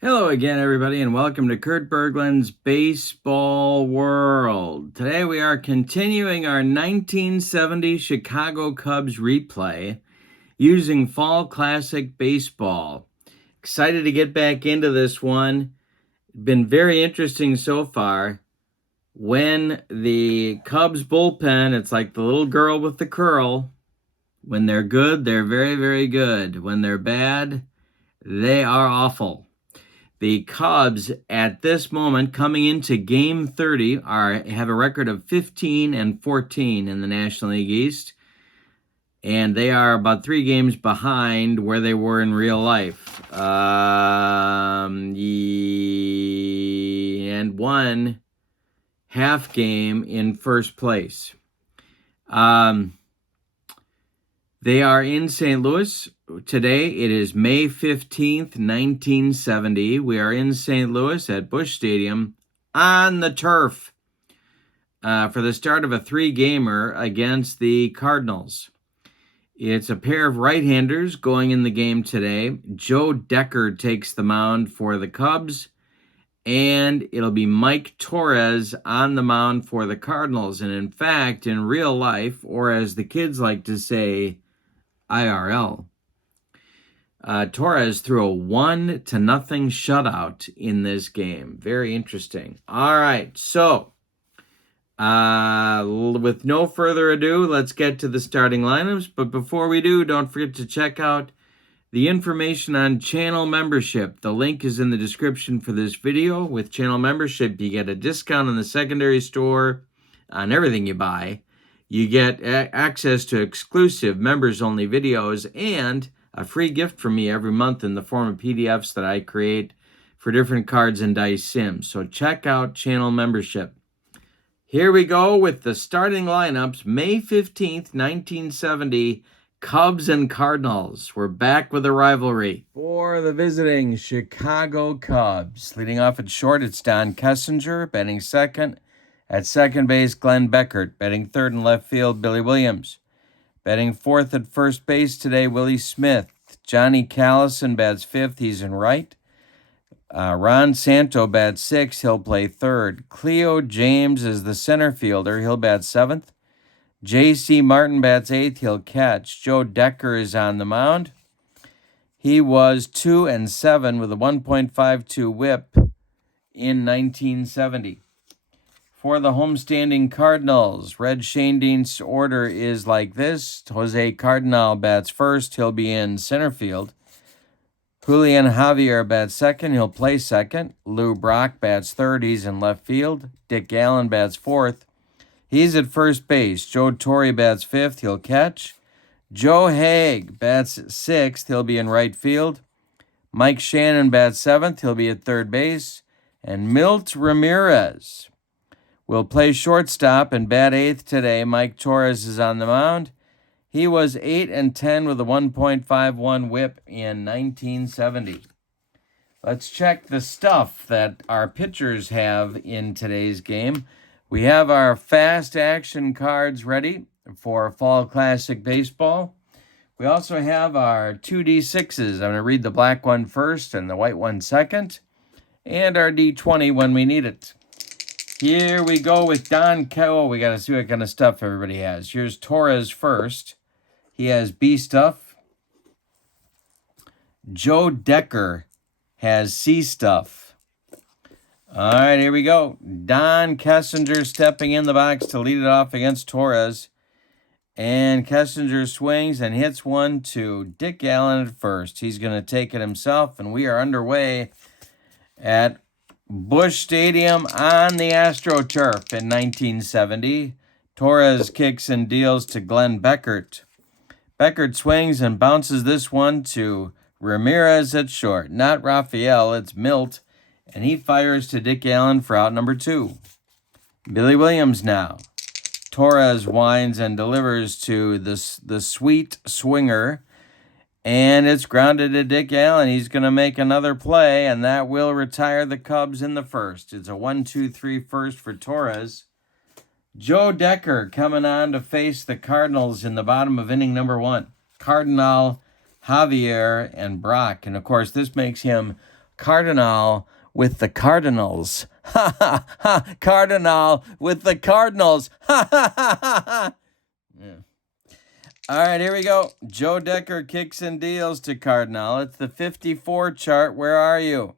Hello again, everybody, and welcome to Kurt Berglund's Baseball World. Today we are continuing our 1970 Chicago Cubs replay using Fall Classic Baseball. Excited to get back into this one. Been very interesting so far. When the Cubs bullpen, it's like the little girl with the curl. When they're good, they're very, very good. When they're bad, they are awful. The Cubs at this moment coming into game 30 have a record of 15-14 in the National League East, and they are about 3 games behind where they were in real life. And 1 half game in first place. They are in St. Louis. Today, it is May 15th, 1970. We are in St. Louis at Busch Stadium on the turf for the start of a 3-gamer against the Cardinals. It's a pair of right-handers going in the game today. Joe Decker takes the mound for the Cubs, and it'll be Mike Torrez on the mound for the Cardinals. And in fact, in real life, or as the kids like to say, IRL, Torrez threw a 1-0 shutout in this game. Very interesting. All right, so with no further ado, let's get to the starting lineups. But before we do, don't forget to check out the information on channel membership. The link is in the description for this video. With channel membership, you get a discount in the secondary store on everything you buy. You get access to exclusive members-only videos and a free gift from me every month in the form of PDFs that I create for different cards and dice sims. So check out channel membership. Here we go with the starting lineups. May 15th, 1970, Cubs and Cardinals. We're back with a rivalry. For the visiting Chicago Cubs, leading off at short, it's Don Kessinger, batting second. At second base, Glenn Beckert. Batting third and left field, Billy Williams. Batting fourth at first base today, Willie Smith. Johnny Callison bats fifth. He's in right. Ron Santo bats sixth. He'll play third. Cleo James is the center fielder. He'll bat seventh. J.C. Martin bats eighth. He'll catch. Joe Decker is on the mound. He was 2-7 with a 1.52 whip in 1970. For the homestanding Cardinals, Red Schoendienst's order is like this. Jose Cardinal bats first. He'll be in center field. Julian Javier bats second. He'll play second. Lou Brock bats third. He's in left field. Dick Allen bats fourth. He's at first base. Joe Torre bats fifth. He'll catch. Joe Haig bats sixth. He'll be in right field. Mike Shannon bats seventh. He'll be at third base. And Milt Ramirez will play shortstop and bat eighth today. Mike Torrez is on the mound. He was 8-10 with a 1.51 whip in 1970. Let's check the stuff that our pitchers have in today's game. We have our fast action cards ready for Fall Classic Baseball. We also have our 2D6s. I'm going to read the black one first and the white one second, and our D20 when we need it. Here we go with Don Kell. We got to see what kind of stuff everybody has. Here's Torrez first. He has B stuff. Joe Decker has C stuff. All right, here we go. Don Kessinger stepping in the box to lead it off against Torrez. And Kessinger swings and hits one to Dick Allen at first. He's going to take it himself, and we are underway at Busch Stadium on the AstroTurf in 1970. Torrez kicks and deals to Glenn Beckert. Beckert swings and bounces this one to Ramirez at short. Not Raphael, it's Milt, and he fires to Dick Allen for out number 2. Billy Williams now. Torrez winds and delivers to the sweet swinger, and it's grounded to Dick Allen. He's going to make another play, and that will retire the Cubs in the first. It's a 1-2-3 first for Torrez. Joe Decker coming on to face the Cardinals in the bottom of inning number 1. Cardinal, Javier, and Brock. And, of course, this makes him Cardinal with the Cardinals. Ha ha ha. Cardinal with the Cardinals. Ha ha ha ha ha. Yeah. All right, here we go. Joe Decker kicks and deals to Cardinal. It's the 54 chart. Where are you?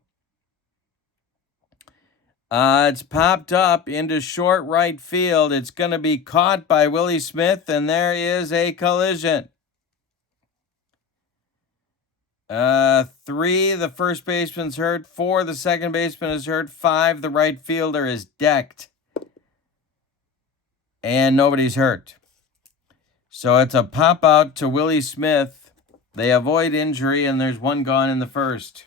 It's popped up into short right field. It's going to be caught by Willie Smith, and there is a collision. 3, the first baseman's hurt. 4, the second baseman is hurt. 5, the right fielder is decked. And nobody's hurt. So it's a pop out to Willie Smith. They avoid injury, and there's one gone in the first.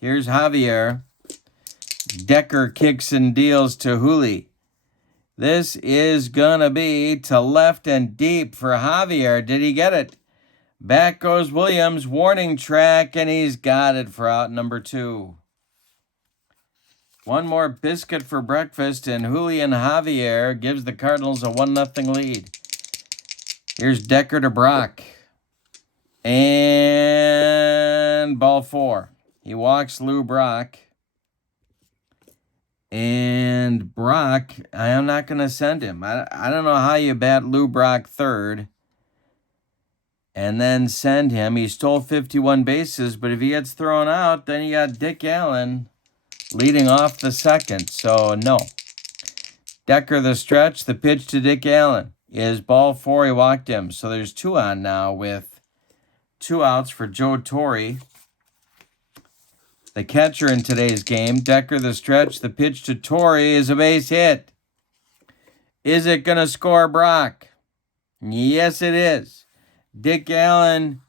Here's Javier. Decker kicks and deals to Juli. This is going to be to left and deep for Javier. Did he get it? Back goes Williams, warning track, and he's got it for out number 2. One more biscuit for breakfast, and Julian Javier gives the Cardinals a 1-0 lead. Here's Decker to Brock. And ball 4. He walks Lou Brock. And Brock, I am not going to send him. I don't know how you bat Lou Brock third and then send him. He stole 51 bases, but if he gets thrown out, then you got Dick Allen leading off the second. So, no. Decker the stretch. The pitch to Dick Allen is ball 4. He walked him. So there's 2 on now with 2 outs for Joe Torre. The catcher in today's game, Decker the stretch. The pitch to Torre is a base hit. Is it going to score Brock? Yes, it is. Dick Allen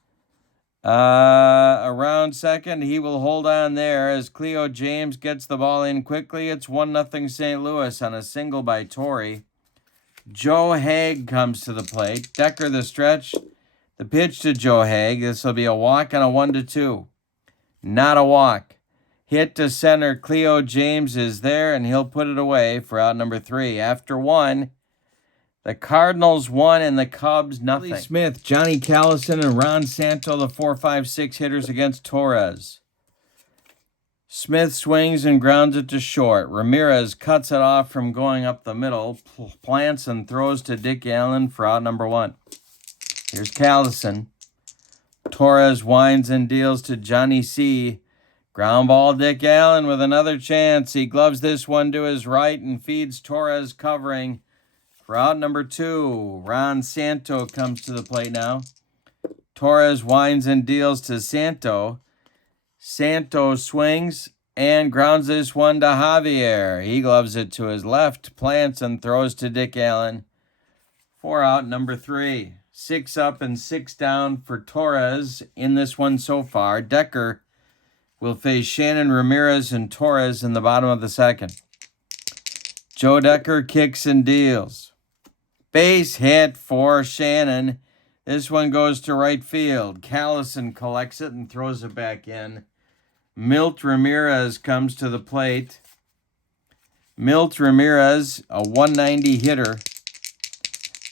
around second. He will hold on there as Cleo James gets the ball in quickly. It's 1-0 St. Louis on a single by Torre. Joe Haig comes to the plate. Decker the stretch. The pitch to Joe Haig. This will be a walk and a 1-2. Not a walk. Hit to center. Cleo James is there, and he'll put it away for out number 3. After 1, the Cardinals 1 and the Cubs nothing. Willie Smith, Johnny Callison, and Ron Santo, the 4, 5, 6 hitters against Torrez. Smith swings and grounds it to short. Ramirez cuts it off from going up the middle, plants and throws to Dick Allen for out number 1. Here's Callison. Torrez winds and deals to Johnny C. Ground ball, Dick Allen with another chance. He gloves this one to his right and feeds Torrez covering for out number 2. Ron Santo comes to the plate now. Torrez winds and deals to Santo. Santo swings and grounds this one to Javier. He gloves it to his left, plants and throws to Dick Allen for out number 3. 6 up and 6 down for Torrez in this one so far. Decker will face Shannon, Ramirez, and Torrez in the bottom of the second. Joe Decker kicks and deals. Base hit for Shannon. This one goes to right field. Callison collects it and throws it back in. Milt Ramirez comes to the plate. Milt Ramirez, a 190 hitter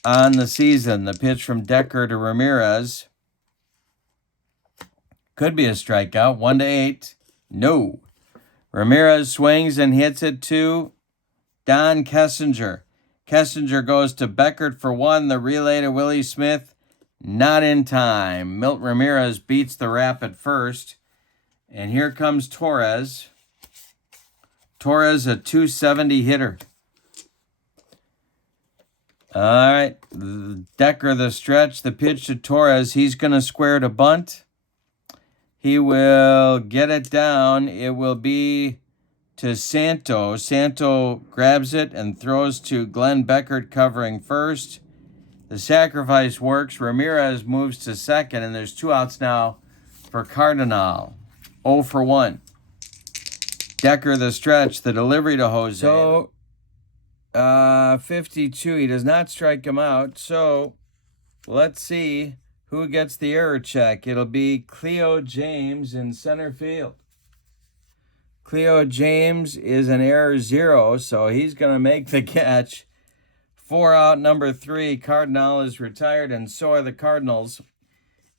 on the season. The pitch from Decker to Ramirez. Could be a strikeout. 1-8. No. Ramirez swings and hits it to Don Kessinger. Kessinger goes to Beckert for 1. The relay to Willie Smith. Not in time. Milt Ramirez beats the rap at first. And here comes Torrez. Torrez, a 270 hitter. All right. Decker the stretch. The pitch to Torrez. He's going to square to bunt. He will get it down. It will be to Santo. Santo grabs it and throws to Glenn Beckert covering first. The sacrifice works. Ramirez moves to second, and there's 2 outs now for Cardinal. 0 for 1. Decker the stretch. The delivery to Jose. So, 52. He does not strike him out. So, let's see who gets the error check. It'll be Cleo James in center field. Cleo James is an error 0, so he's going to make the catch. 4 out, number 3. Cardinal is retired, and so are the Cardinals.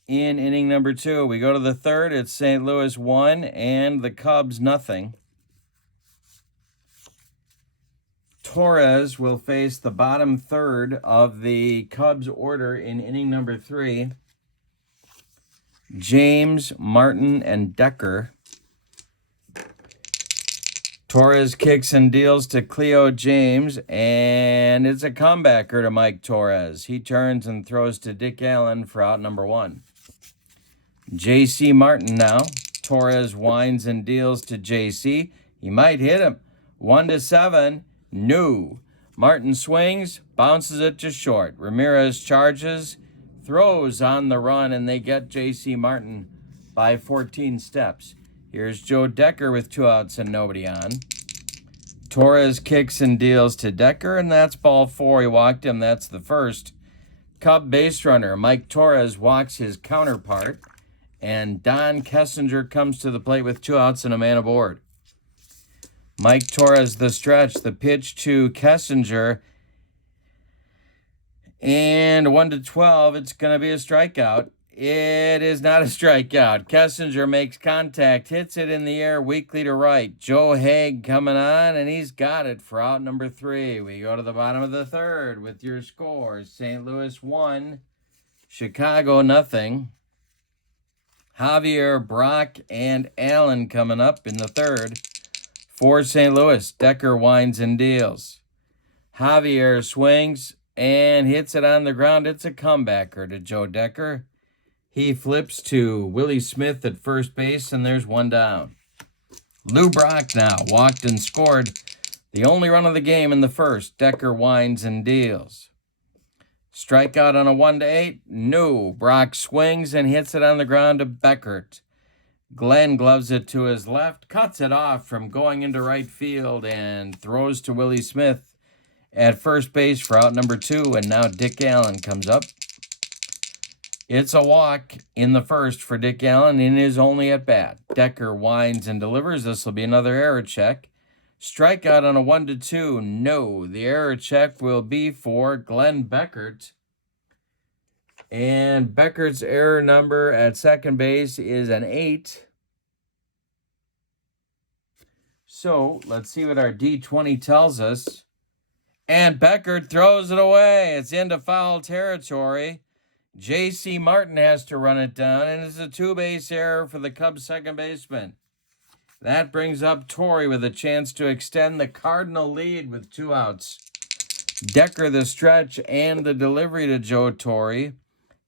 in inning number 2. We go to the third. It's St. Louis 1 and the Cubs nothing. Torrez will face the bottom third of the Cubs order in inning number 3. James, Martin, and Decker. Torrez kicks and deals to Cleo James, and it's a comebacker to Mike Torrez. He turns and throws to Dick Allen for out number 1. J.C. Martin now. Torrez winds and deals to J.C. He might hit him. 1-7. No. Martin swings, bounces it to short. Ramirez charges, throws on the run, and they get J.C. Martin by 14 steps. Here's Joe Decker with 2 outs and nobody on. Torrez kicks and deals to Decker, and that's ball 4. He walked him. That's the first. Cub base runner Mike Torrez walks his counterpart, and Don Kessinger comes to the plate with 2 outs and a man aboard. Mike Torrez, the stretch, the pitch to Kessinger, and 1-12. It's going to be a strikeout. It is not a strikeout. Kessinger makes contact, hits it in the air weakly to right. Joe Haig coming on, and he's got it for out number 3. We go to the bottom of the third with your scores. St. Louis 1, Chicago nothing. Javier, Brock, and Allen coming up in the third. For St. Louis, Decker winds and deals. Javier swings and hits it on the ground. It's a comebacker to Joe Decker. He flips to Willie Smith at first base, and there's 1 down. Lou Brock now walked and scored the only run of the game in the first. Decker winds and deals. Strikeout on a 1-8. No. Brock swings and hits it on the ground to Beckert. Glenn gloves it to his left, cuts it off from going into right field, and throws to Willie Smith at first base for out number 2, and now Dick Allen comes up. It's a walk in the first for Dick Allen in his only at bat. Decker winds and delivers. This will be another error check. Strikeout on a 1-2. No. The error check will be for Glenn Beckert. And Beckert's error number at second base is an 8. So let's see what our D20 tells us. And Beckert throws it away. It's into foul territory. J.C. Martin has to run it down, and it's a 2-base error for the Cubs second baseman. That brings up Torrey with a chance to extend the Cardinal lead with 2 outs. Decker the stretch and the delivery to Joe Torre.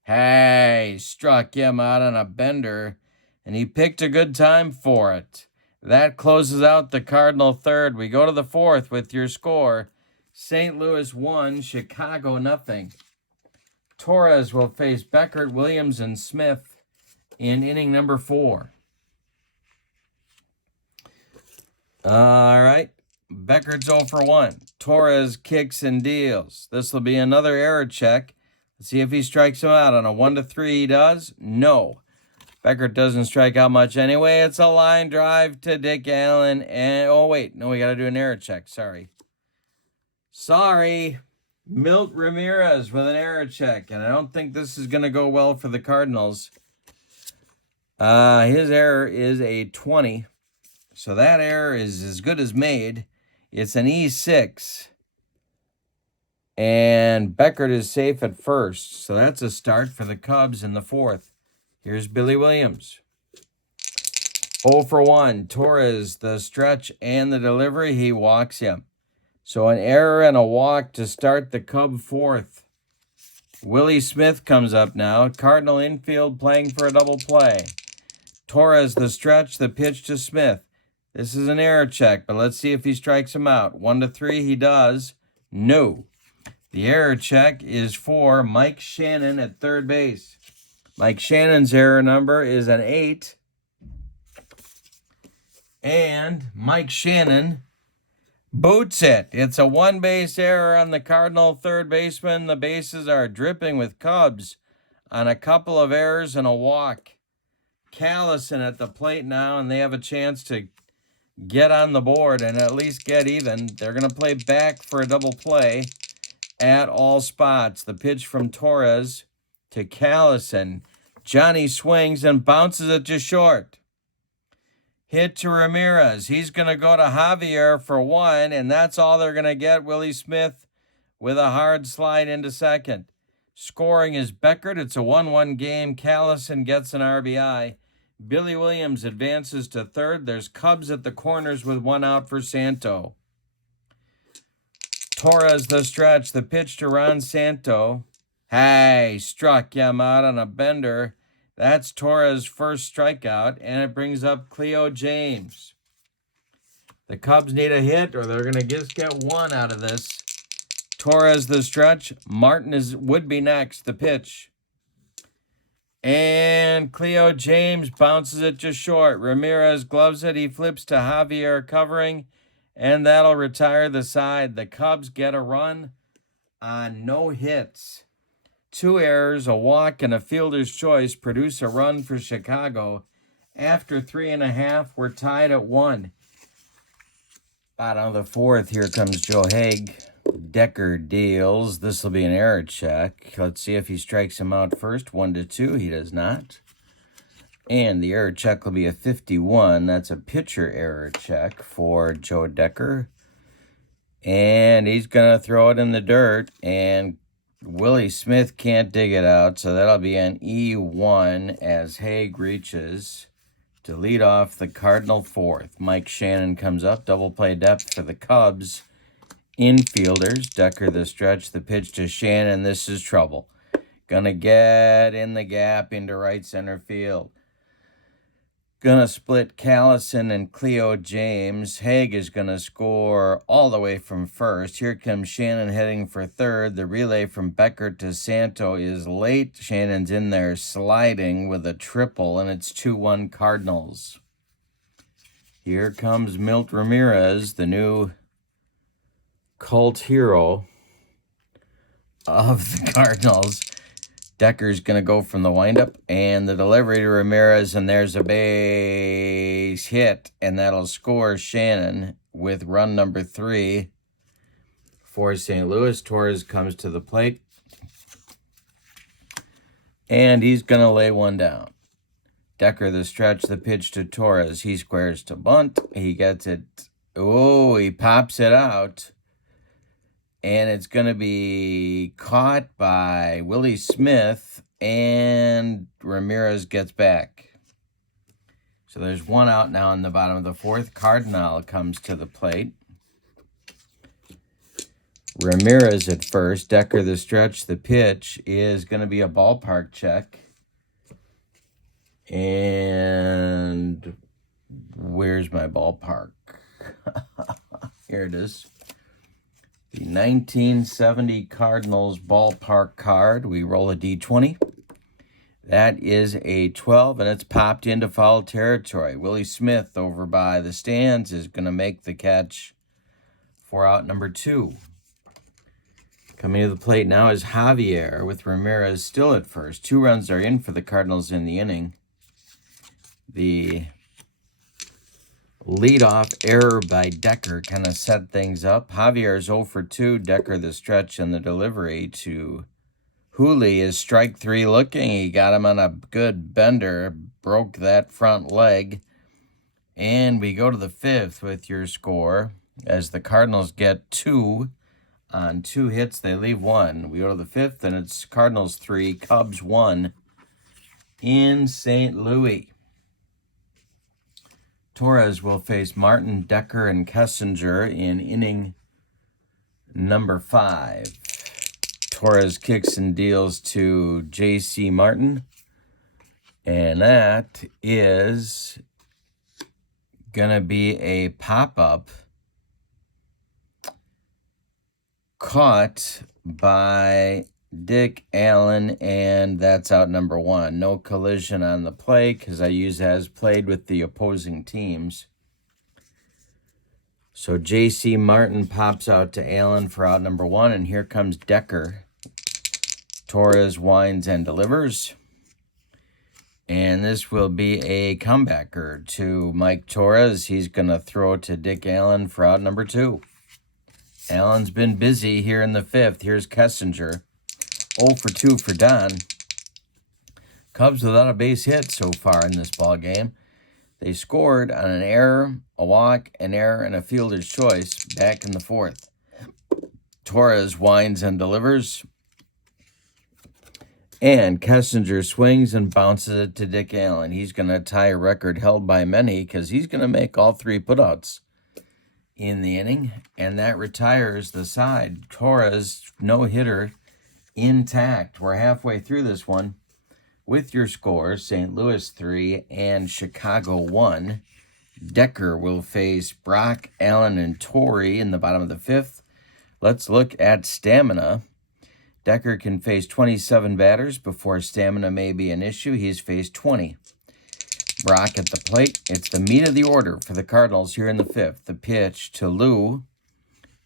Hey, struck him out on a bender, and he picked a good time for it. That closes out the Cardinal third. We go to the fourth with your score. St. Louis 1, Chicago nothing. Torrez will face Beckert, Williams, and Smith in inning number 4. All right. Beckert's 0 for 1. Torrez kicks and deals. This will be another error check. Let's see if he strikes him out. On a 1-3, he does. No. Beckert doesn't strike out much anyway. It's a line drive to Dick Allen. And oh, wait. No, we got to do an error check. Sorry. Milt Ramirez with an error check. And I don't think this is going to go well for the Cardinals. His error is a 20. So that error is as good as made. It's an E6. And Beckert is safe at first. So that's a start for the Cubs in the fourth. Here's Billy Williams. 0 for 1. Torrez, the stretch and the delivery. He walks him. So an error and a walk to start the Cub fourth. Willie Smith comes up now. Cardinal infield playing for a double play. Torrez, the stretch, the pitch to Smith. This is an error check, but let's see if he strikes him out. 1-3, he does. No. The error check is for Mike Shannon at third base. Mike Shannon's error number is an 8. And Mike Shannon boots it. It's a 1-base error on the Cardinal third baseman. The bases are dripping with Cubs on a couple of errors and a walk. Callison at the plate now, and they have a chance to get on the board and at least get even. They're going to play back for a double play at all spots. The pitch from Torrez to Callison. Johnny swings and bounces it to short. Hit to Ramirez. He's going to go to Javier for one, and that's all they're going to get. Willie Smith with a hard slide into second. Scoring is Beckert. It's a 1-1 game. Callison gets an RBI. Billy Williams advances to third. There's Cubs at the corners with one out for Santo. Torrez the stretch. The pitch to Ron Santo. Hey, struck him out on a bender. That's Torres' first strikeout, and it brings up Cleo James. The Cubs need a hit, or they're going to just get one out of this. Torres the stretch. Martin would be next. The pitch. And Cleo James bounces it just short. Ramirez gloves it. He flips to Javier covering, and that'll retire the side. The Cubs get a run on no hits. 2 errors, a walk, and a fielder's choice produce a run for Chicago. After 3.5, we're tied at 1. Bottom of the fourth, here comes Joe Haig. Decker deals. This will be an error check. Let's see if he strikes him out first. 1-2. He does not. And the error check will be a 51. That's a pitcher error check for Joe Decker. And he's going to throw it in the dirt. And Willie Smith can't dig it out. So that'll be an E1 as Haig reaches to lead off the Cardinal fourth. Mike Shannon comes up. Double play depth for the Cubs. Infielders, Decker the stretch, the pitch to Shannon. This is trouble. Gonna get in the gap into right center field. Gonna split Callison and Cleo James. Haig is gonna score all the way from first. Here comes Shannon heading for third. The relay from Beckert to Santo is late. Shannon's in there sliding with a triple, and it's 2-1 Cardinals. Here comes Milt Ramirez, the new cult hero of the Cardinals. Decker's going to go from the windup and the delivery to Ramirez, and there's a base hit, and that'll score Shannon with run number 3 for St. Louis. Torres comes to the plate, and he's going to lay one down. Decker the stretch, the pitch to Torres. He squares to bunt. He gets it. Oh, he pops it out. And it's going to be caught by Willie Smith, and Ramirez gets back. So there's one out now in the bottom of the fourth. Cardinal comes to the plate. Ramirez at first. Decker the stretch. The pitch is going to be a ballpark check. And where's my ballpark? Here it is. The 1970 Cardinals ballpark card. We roll a D20. That is a 12, and it's popped into foul territory. Willie Smith over by the stands is going to make the catch for out number 2. Coming to the plate now is Javier with Ramirez still at first. 2 runs are in for the Cardinals in the inning. The leadoff error by Decker kind of set things up. Javier's 0 for 2. Decker the stretch and the delivery to Hooley is strike 3 looking. He got him on a good bender, broke that front leg. And we go to the 5th with your score as the Cardinals get 2 on 2 hits. They leave 1. We go to the 5th, and it's Cardinals 3, Cubs 1 in St. Louis. Torrez will face Martin, Decker, and Kessinger in inning number 5. Torrez kicks and deals to J.C. Martin, and that is going to be a pop-up caught by Dick Allen, and that's out number 1. No collision on the play because I use as played with the opposing teams. So J.C. Martin pops out to Allen for out number 1, and here comes Decker. Torres winds and delivers. And this will be a comebacker to Mike Torrez. He's going to throw to Dick Allen for out number 2. Allen's been busy here in the 5th. Here's Kessinger. 0 for 2 for Don. Cubs without a base hit so far in this ball game. They scored on an error, a walk, an error, and a fielder's choice back in the fourth. Torrez winds and delivers. And Kessinger swings and bounces it to Dick Allen. He's going to tie a record held by many because he's going to make all three putouts in the inning. And that retires the side. Torrez, no-hitter, intact. We're halfway through this one with your scores. St. Louis 3 and Chicago 1. Decker will face Brock, Allen, and Torrey in the bottom of the fifth. Let's look at stamina. Decker can face 27 batters before stamina may be an issue. He's faced 20. Brock at the plate. It's the meat of the order for the Cardinals here in the fifth. The pitch to Lou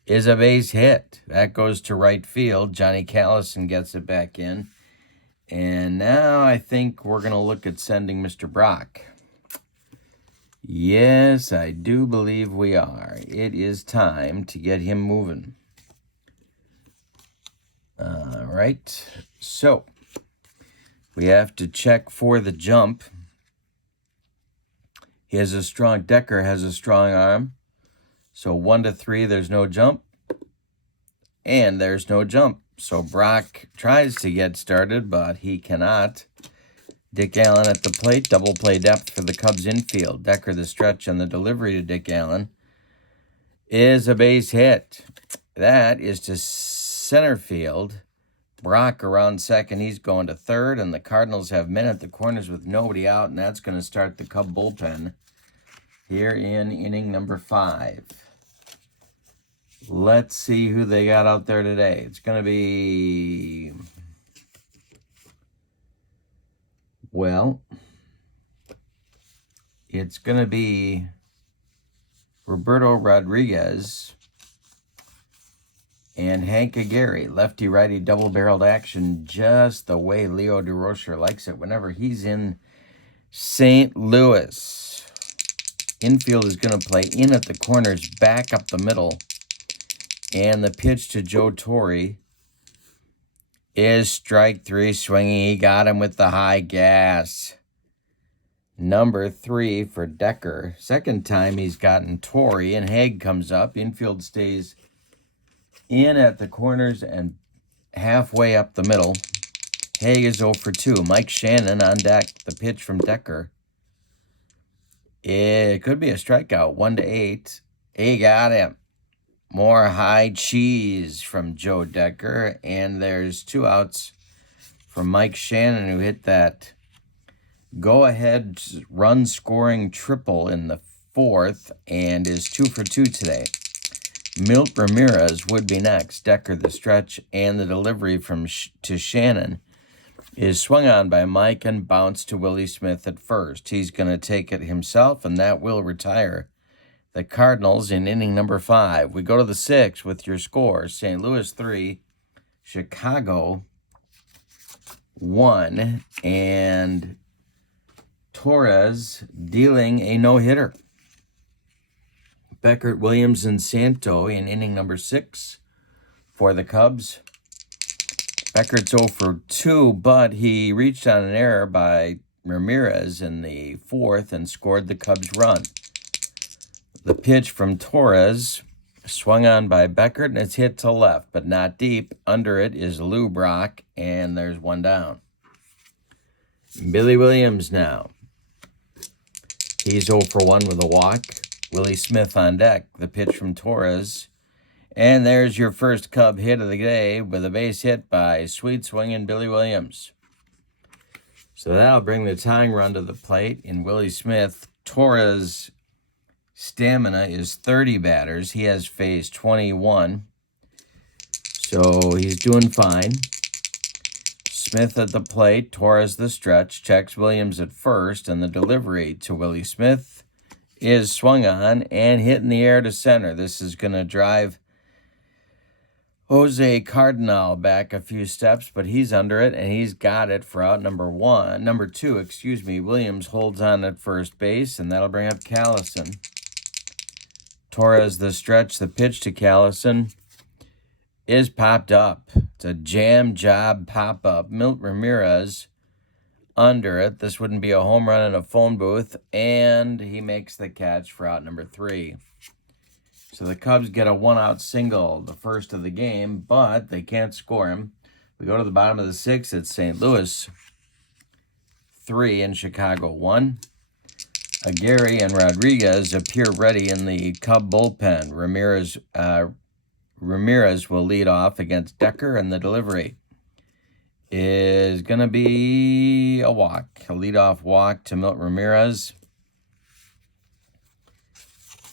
is a base hit. That goes to right field. Johnny Callison gets it back in. And now I think we're going to look at sending Mr. Brock. Yes, I do believe we are. It is time to get him moving. All right, so we have to check for the jump. Decker has a strong arm. So 1-3, there's no jump. And there's no jump. So Brock tries to get started, but he cannot. Dick Allen at the plate, double play depth for the Cubs infield. Decker the stretch and the delivery to Dick Allen is a base hit. That is to center field. Brock around second. He's going to third, and the Cardinals have men at the corners with nobody out, and that's going to start the Cub bullpen here in inning number 5. Let's see who they got out there today. It's going to be, well, it's going to be Roberto Rodriguez and Hank Aguirre, lefty-righty double-barreled action, just the way Leo DeRocher likes it whenever he's in St. Louis. Infield is going to play in at the corners, back up the middle. And the pitch to Joe Torre is strike 3 swinging. He got him with the high gas. Number 3 for Decker. Second time he's gotten Torre, and Haig comes up. Infield stays in at the corners and halfway up the middle. Haig is 0 for 2. Mike Shannon on deck. The pitch from Decker. It could be a strikeout. 1-8. He got him. More high cheese from Joe Decker. And there's 2 outs from Mike Shannon, who hit that go-ahead run-scoring triple in the 4th and is 2 for 2 today. Milt Ramirez would be next. Decker the stretch and the delivery to Shannon is swung on by Mike and bounced to Willie Smith at first. He's going to take it himself, and that will retire the Cardinals in inning number 5. We go to the 6th with your score. St. Louis 3, Chicago 1, and Torrez dealing a no-hitter. Beckert, Williams, and Santo in inning number 6 for the Cubs. Beckert's 0 for 2, but he reached on an error by Ramirez in the 4th and scored the Cubs' run. The pitch from Torrez, swung on by Beckert, and it's hit to left, but not deep. Under it is Lou Brock, and there's 1 down. Billy Williams now. He's 0 for 1 with a walk. Willie Smith on deck. The pitch from Torrez. And there's your first Cub hit of the day with a base hit by sweet swinging Billy Williams. So that'll bring the tying run to the plate in Willie Smith. Torres' stamina is 30 batters. He has faced 21. So he's doing fine. Smith at the plate. Torres the stretch. Checks Williams at first. And the delivery to Willie Smith is swung on and hit in the air to center. This is going to drive Jose Cardinal back a few steps, but he's under it, and he's got it for out number 2. Williams holds on at first base, and that'll bring up Callison. Torres the stretch. The pitch to Callison is popped up. It's a jam job pop-up. Milt Ramirez under it. This wouldn't be a home run in a phone booth, and he makes the catch for out number 3. So the Cubs get a 1-out single, the first of the game, but they can't score him. We go to the bottom of the 6th. It's St. Louis 3 and Chicago 1. Aguirre and Rodriguez appear ready in the Cub bullpen. Ramirez will lead off against Decker, and the delivery is going to be a walk, a leadoff walk to Milt Ramirez.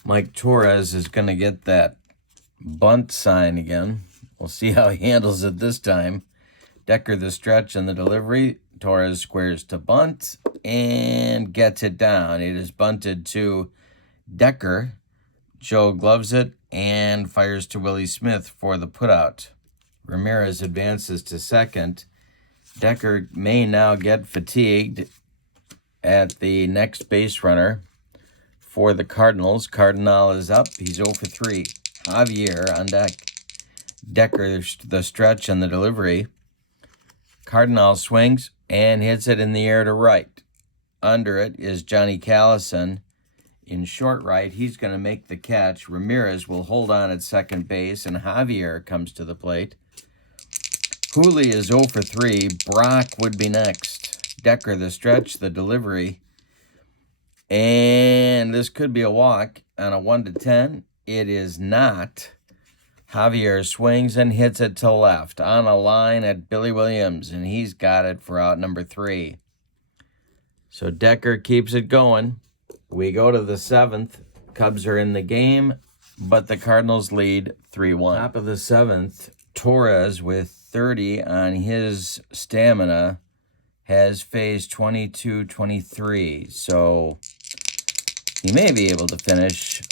Mike Torrez is going to get that bunt sign again. We'll see how he handles it this time. Decker the stretch and the delivery. Torrez squares to bunt and gets it down. It is bunted to Decker. Joe gloves it and fires to Willie Smith for the putout. Ramirez advances to second. Decker may now get fatigued at the next base runner for the Cardinals. Cardinal is up. He's 0 for 3. Javier on deck. Decker the stretch and the delivery. Cardinal swings and hits it in the air to right. Under it is Johnny Callison in short right. He's going to make the catch. Ramirez will hold on at second base, and Javier comes to the plate. Hooley is 0 for 3. Brock would be next. Decker the stretch, the delivery. And this could be a walk on a 1-10. It is not. Javier swings and hits it to left on a line at Billy Williams, and he's got it for out number 3. So Decker keeps it going. We go to the 7th. Cubs are in the game, but the Cardinals lead 3-1. Top of the 7th, Torrez with 30 on his stamina has phased 22-23. So he may be able to finish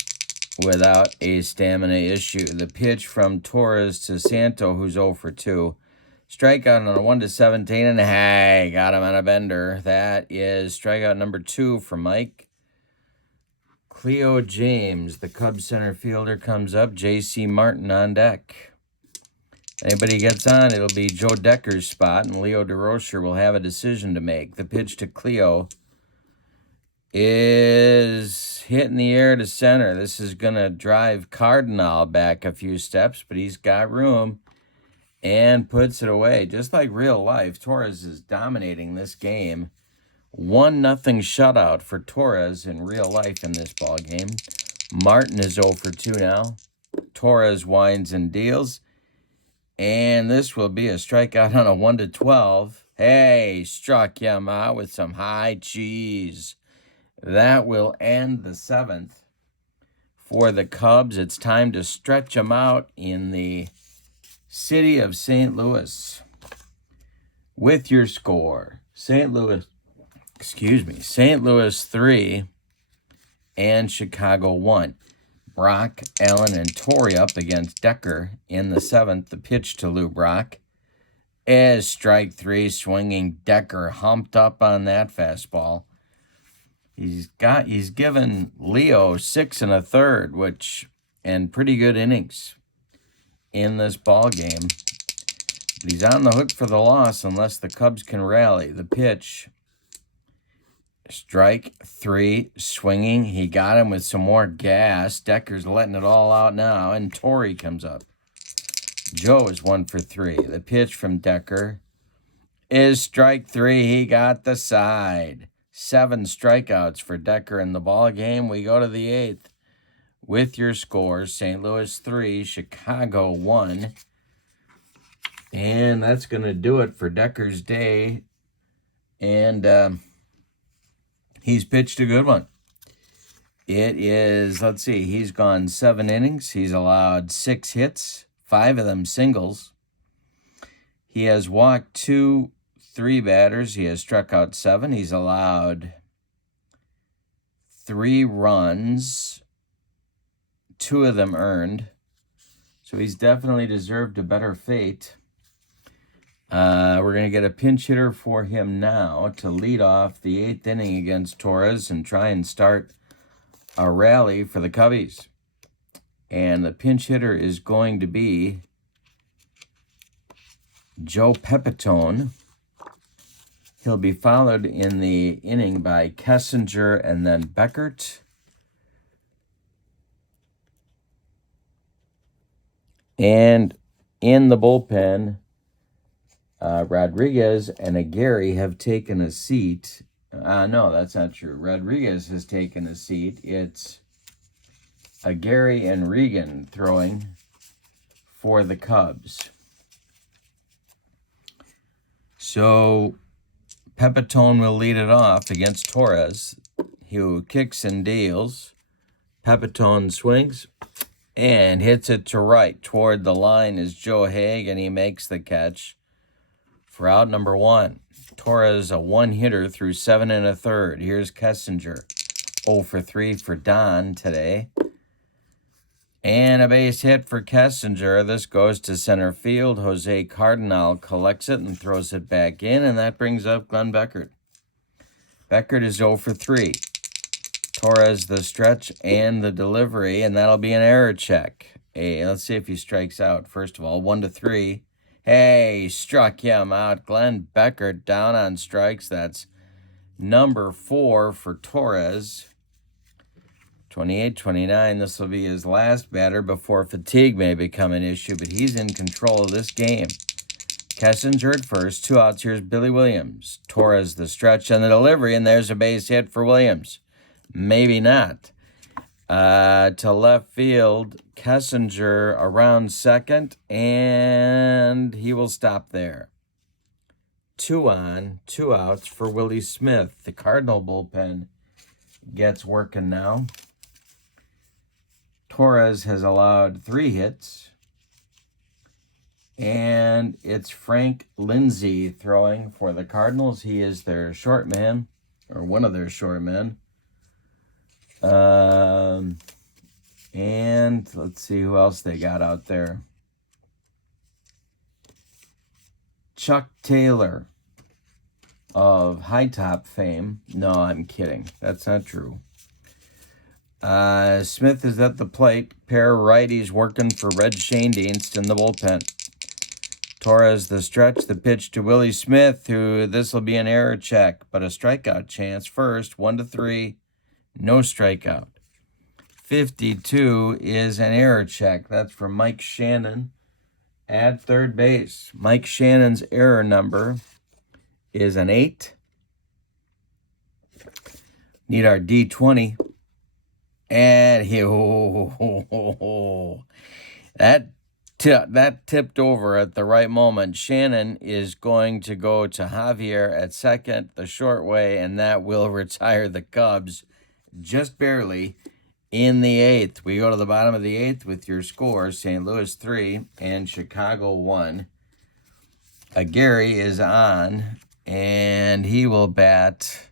without a stamina issue. The pitch from Torrez to Santo, who's 0 for 2. Strikeout on a 1-17, and hey, got him on a bender. That is strikeout number 2 for Mike. Cleo James, the Cubs center fielder, comes up. J.C. Martin on deck. Anybody gets on, it'll be Joe Decker's spot, and Leo DeRocher will have a decision to make. The pitch to Cleo is hit in the air to center. This is going to drive Cardinal back a few steps, but he's got room and puts it away. Just like real life, Torrez is dominating this game. 1-0 shutout for Torrez in real life in this ball game. Martin is 0 for 2 now. Torrez winds and deals. And this will be a strikeout on a 1-12. Hey, struck him out with some high cheese. That will end the 7th for the Cubs. It's time to stretch them out in the city of St. Louis. With your score, St. Louis 3 and Chicago 1. Brock, Allen, and Torrey up against Decker in the 7th. The pitch to Lou Brock is strike 3, swinging. Decker humped up on that fastball. He's given Leo 6 1/3, and pretty good innings in this ball game. But he's on the hook for the loss unless the Cubs can rally. The pitch, strike 3, swinging. He got him with some more gas. Decker's letting it all out now, and Torrey comes up. Joe is 1 for 3. The pitch from Decker is strike 3. He got the side. 7 strikeouts for Decker in the ball game. We go to the 8th with your scores: St. Louis 3, Chicago 1. And that's going to do it for Decker's day. And he's pitched a good one. It is, let's see, he's gone 7 innings. He's allowed 6 hits, 5 of them singles. He has walked 3 batters. He has struck out 7. He's allowed 3 runs, 2 of them earned. So he's definitely deserved a better fate. We're going to get a pinch hitter for him now to lead off the 8th inning against Torrez and try and start a rally for the Cubbies. And the pinch hitter is going to be Joe Pepitone. He'll be followed in the inning by Kessinger and then Beckert. And in the bullpen, Rodriguez and Aguirre have taken a seat. No, that's not true. Rodriguez has taken a seat. It's Aguirre and Regan throwing for the Cubs. So Pepitone will lead it off against Torrez, who kicks and deals. Pepitone swings and hits it to right. Toward the line is Joe Haig, and he makes the catch for out number 1. Torrez, a one-hitter through 7 1/3. Here's Kessinger, 0 for 3 for Don today. And a base hit for Kessinger. This goes to center field. Jose Cardinals collects it and throws it back in, and that brings up Glenn Beckert. Beckert is 0 for 3. Torrez the stretch and the delivery, and that'll be an error check. Hey, let's see if he strikes out. First of all, 1-3. Hey, struck him out. Glenn Beckert down on strikes. That's number 4 for Torrez. 28-29. This will be his last batter before fatigue may become an issue, but he's in control of this game. Kessinger at first. 2 outs. Here's Billy Williams. Torrez the stretch and the delivery, and there's a base hit for Williams. Maybe not. To left field, Kessinger around second, and he will stop there. 2 on, 2 outs for Willie Smith. The Cardinal bullpen gets working now. Torrez has allowed 3 hits, and it's Frank Lindsay throwing for the Cardinals. He is their short man, or one of their short men. And let's see who else they got out there. Chuck Taylor of High Top fame. No, I'm kidding. That's not true. Smith is at the plate. Pair of righties working for Red Schoendienst in the bullpen. Torrez the stretch, the pitch to Willie Smith, who this will be an error check, but a strikeout chance first. 1-3, no strikeout. 52 is an error check. That's from Mike Shannon at third base. Mike Shannon's error number is an 8. Need our D20. And that tipped over at the right moment. Shannon is going to go to Javier at second, the short way, and that will retire the Cubs just barely in the 8th. We go to the bottom of the 8th with your scores: St. Louis 3 and Chicago 1. Aguirre is on, and he will bat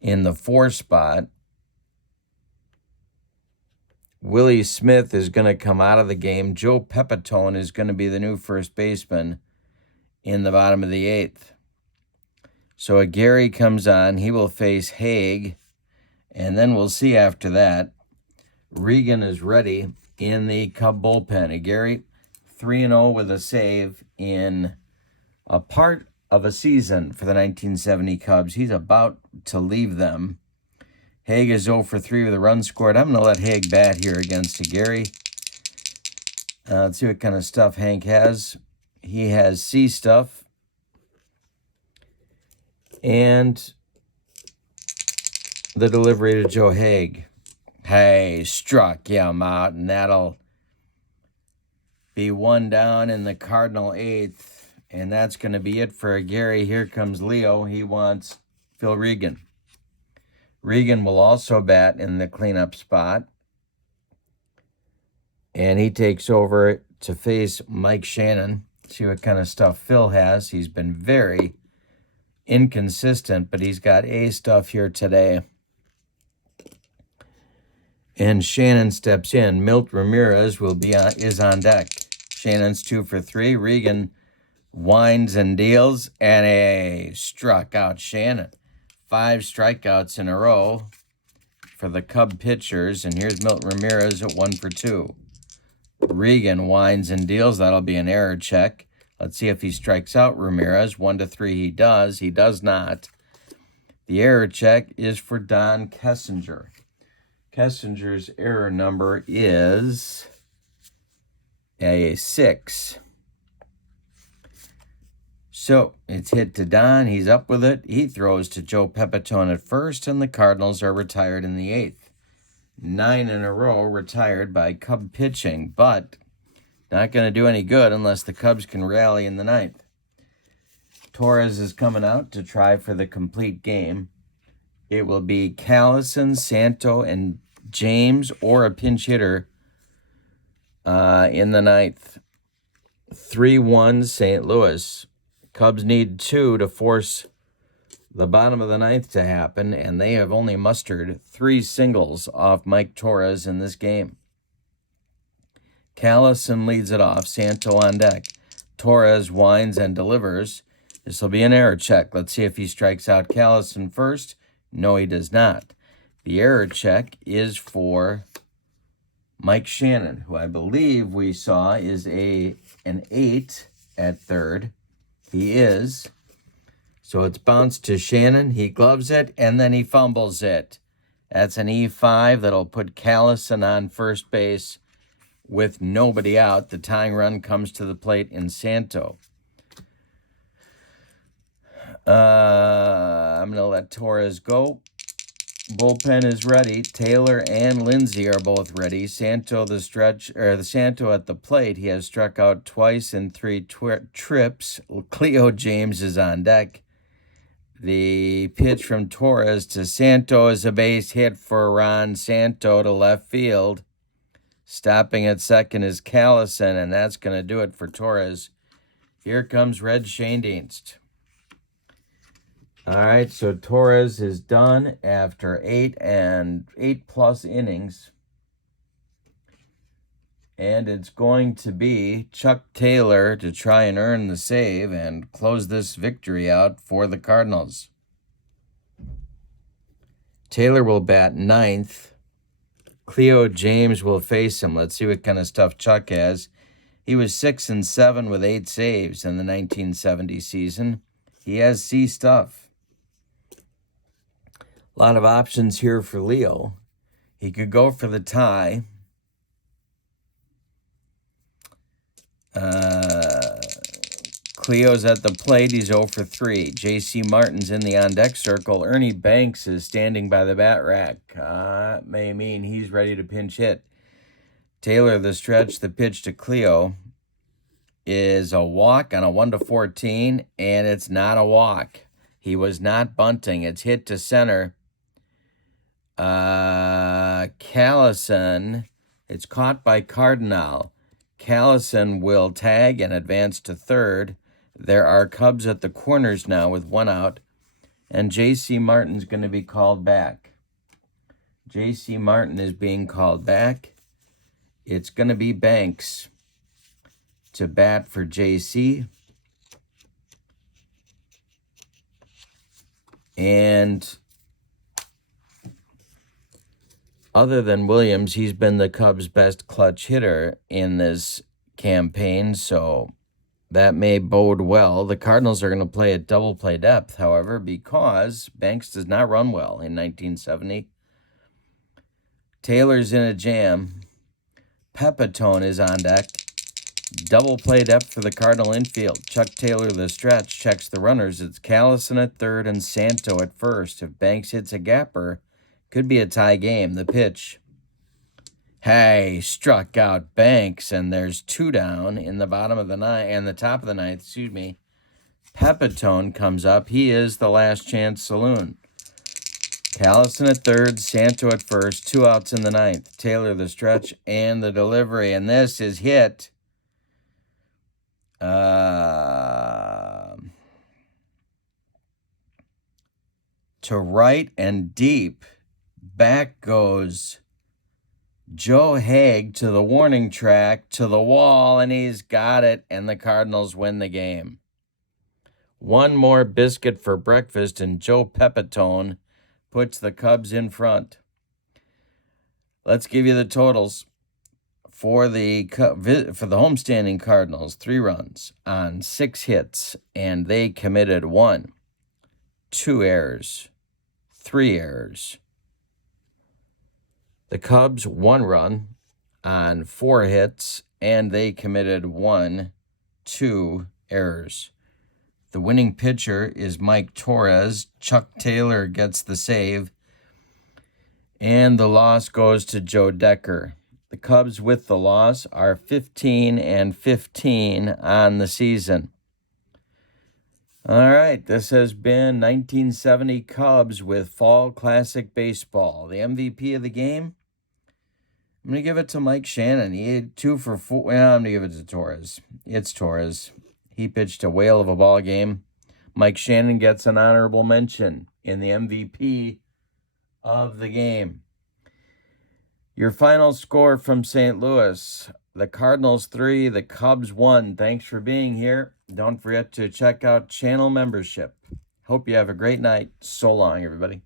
in the 4 spot. Willie Smith is going to come out of the game. Joe Pepitone is going to be the new first baseman in the bottom of the 8th. So Aguirre comes on. He will face Haig, and then we'll see after that. Regan is ready in the Cub bullpen. Aguirre 3-0 with a save in a part of a season for the 1970 Cubs. He's about to leave them. Haig is 0 for 3 with a run scored. I'm going to let Haig bat here against Aguirre. Let's see what kind of stuff Hank has. He has C stuff. And the delivery to Joe Haig. Hey, struck him out, and that'll be 1 down in the Cardinal 8th. And that's going to be it for Aguirre. Here comes Leo. He wants Phil Regan. Regan will also bat in the cleanup spot. And he takes over to face Mike Shannon. See what kind of stuff Phil has. He's been very inconsistent, but he's got A stuff here today. And Shannon steps in. Milt Ramirez is on deck. Shannon's 2 for 3. Regan winds and deals, and struck out Shannon. 5 strikeouts in a row for the Cub pitchers. And here's Milt Ramirez at 1 for 2. Regan winds and deals. That'll be an error check. Let's see if he strikes out Ramirez. 1-3 he does. He does not. The error check is for Don Kessinger. Kessinger's error number is a 6. So it's hit to Don. He's up with it. He throws to Joe Pepitone at first, and the Cardinals are retired in the 8th. 9 in a row retired by Cub pitching, but not going to do any good unless the Cubs can rally in the 9th. Torrez is coming out to try for the complete game. It will be Callison, Santo, and James, or a pinch hitter in the 9th. 3-1 St. Louis. Cubs need 2 to force the bottom of the 9th to happen, and they have only mustered 3 singles off Mike Torrez in this game. Callison leads it off, Santo on deck. Torrez winds and delivers. This will be an error check. Let's see if he strikes out Callison first. No, he does not. The error check is for Mike Shannon, who I believe we saw is an 8 at third. He is. So it's bounced to Shannon. He gloves it, and then he fumbles it. That's an E5 that'll put Callison on first base with nobody out. The tying run comes to the plate in Santo. I'm going to let Torrez go. Bullpen is ready. Taylor and Lindsay are both ready. Santo the Santo at the plate. He has struck out twice in 3 trips. Cleo James is on deck. The pitch from Torrez to Santo is a base hit for Ron Santo to left field. Stopping at second is Callison, and that's going to do it for Torrez. Here comes Red Schoendienst. All right, so Torrez is done after 8+ innings. And it's going to be Chuck Taylor to try and earn the save and close this victory out for the Cardinals. Taylor will bat 9th. Cleo James will face him. Let's see what kind of stuff Chuck has. He was 6-7 with 8 saves in the 1970 season. He has C stuff. A lot of options here for Leo. He could go for the tie. Cleo's at the plate. He's 0-3. J.C. Martin's in the on-deck circle. Ernie Banks is standing by the bat rack. May mean he's ready to pinch hit. Taylor, the stretch, the pitch to Cleo is a walk on a 1-14, and it's not a walk. He was not bunting. It's hit to center. Callison, it's caught by Cardinals. Callison will tag and advance to third. There are Cubs at the corners now with 1 out, and J.C. Martin's going to be called back. J.C. Martin is being called back. It's going to be Banks to bat for J.C. And other than Williams, he's been the Cubs' best clutch hitter in this campaign, so that may bode well. The Cardinals are going to play at double play depth, however, because Banks does not run well in 1970. Taylor's in a jam. Pepitone is on deck. Double play depth for the Cardinal infield. Chuck Taylor, the stretch, checks the runners. It's Callison at third and Santo at first. If Banks hits a gapper, could be a tie game. The pitch. Hey, struck out Banks, and there's 2 down in the bottom of the 9th, and the top of the 9th, excuse me. Pepitone comes up. He is the last chance saloon. Callison at third, Santo at first, 2 outs in the 9th. Taylor the stretch and the delivery, and this is hit. To right and deep. Back goes Joe Haig to the warning track, to the wall, and he's got it, and the Cardinals win the game. 1 more biscuit for breakfast, and Joe Pepitone puts the Cubs in front. Let's give you the totals. for the homestanding Cardinals, 3 runs on 6 hits, and they committed 1, 2 errors, 3 errors. The Cubs, 1 run on 4 hits, and they committed 1, 2 errors. The winning pitcher is Mike Torrez. Chuck Taylor gets the save, and the loss goes to Joe Decker. The Cubs with the loss are 15-15 on the season. All right, this has been 1970 Cubs with Fall Classic Baseball. The MVP of the game, I'm going to give it to Mike Shannon. He had 2 for 4. Well, I'm going to give it to Torrez. It's Torrez. He pitched a whale of a ball game. Mike Shannon gets an honorable mention in the MVP of the game. Your final score from St. Louis: the Cardinals 3, the Cubs 1. Thanks for being here. Don't forget to check out channel membership. Hope you have a great night. So long, everybody.